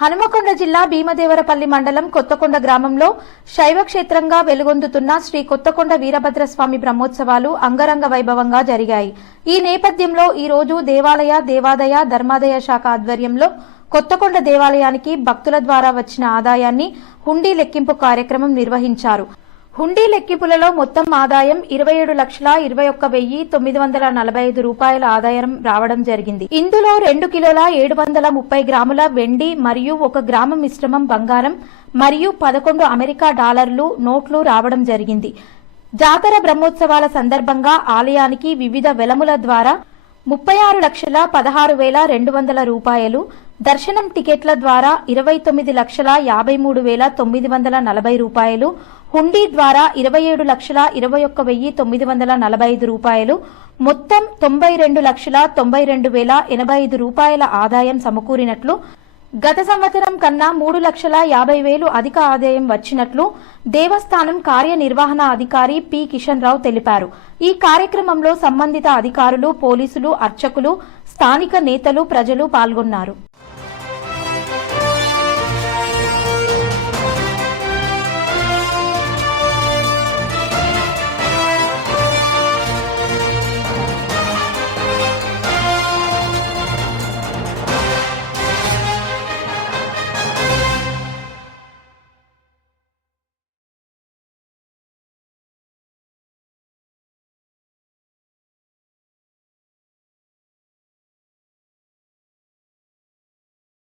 హనుమకొండ జిల్లా భీమదేవరపల్లి మండలం కొత్తకొండ గ్రామంలో శైవ క్షేత్రంగా వెలుగొందుతున్న శ్రీ కొత్తకొండ వీరభద్రస్వామి బ్రహ్మోత్సవాలు అంగరంగ వైభవంగా జరిగాయి. ఈ నేపథ్యంలో ఈ రోజు దేవాలయ దేవాదయ ధర్మాదయ శాఖ ఆధ్వర్యంలో కొత్తకొండ దేవాలయానికి భక్తుల ద్వారా వచ్చిన ఆదాయాన్ని హుండీ లెక్కింపు కార్యక్రమం నిర్వహించారు. హుండీ లెక్కింపులలో మొత్తం ఆదాయం ఇరవై ఏడు లక్షల ఇరవై ఒక్క వెయ్యి తొమ్మిది వందల నలభై ఐదు రూపాయల ఆదాయం రావడం జరిగింది. ఇందులో రెండు కిలోల ఏడు వందల ముప్పై గ్రాముల వెండి మరియు ఒక గ్రాము మిశ్రమం బంగారం మరియు పదకొండు అమెరికా డాలర్లు నోట్లు రావడం జరిగింది. జాతర బ్రహ్మోత్సవాల సందర్భంగా ఆలయానికి వివిధ వెలముల ద్వారా ముప్పై ఆరు లక్షల పదహారు వేల రెండు వందల రూపాయలు దర్శనం టికెట్ల ద్వారా ఇరవై తొమ్మిది లక్షల యాభై మూడు వేల తొమ్మిది వందల నలభై రూపాయలు హుండీ ద్వారా ఇరవై ఏడు లక్షల ఇరవై ఒక్క వెయ్యి తొమ్మిది వందల నలభై ఐదు రూపాయలు మొత్తం తొంభై రెండు లక్షల తొంభై రెండు వేల ఎనభై ఐదు రూపాయల ఆదాయం సమకూరినట్లు గత సంవత్సరం కన్నా మూడు లక్షల యాభై వేలు అధిక ఆదాయం వచ్చినట్లు దేవస్థానం కార్యనిర్వహణ అధికారి పి. కిషన్ రావు తెలిపారు. ఈ కార్యక్రమంలో సంబంధిత అధికారులు పోలీసులు అర్చకులు స్థానిక నేతలు ప్రజలు పాల్గొన్నారు.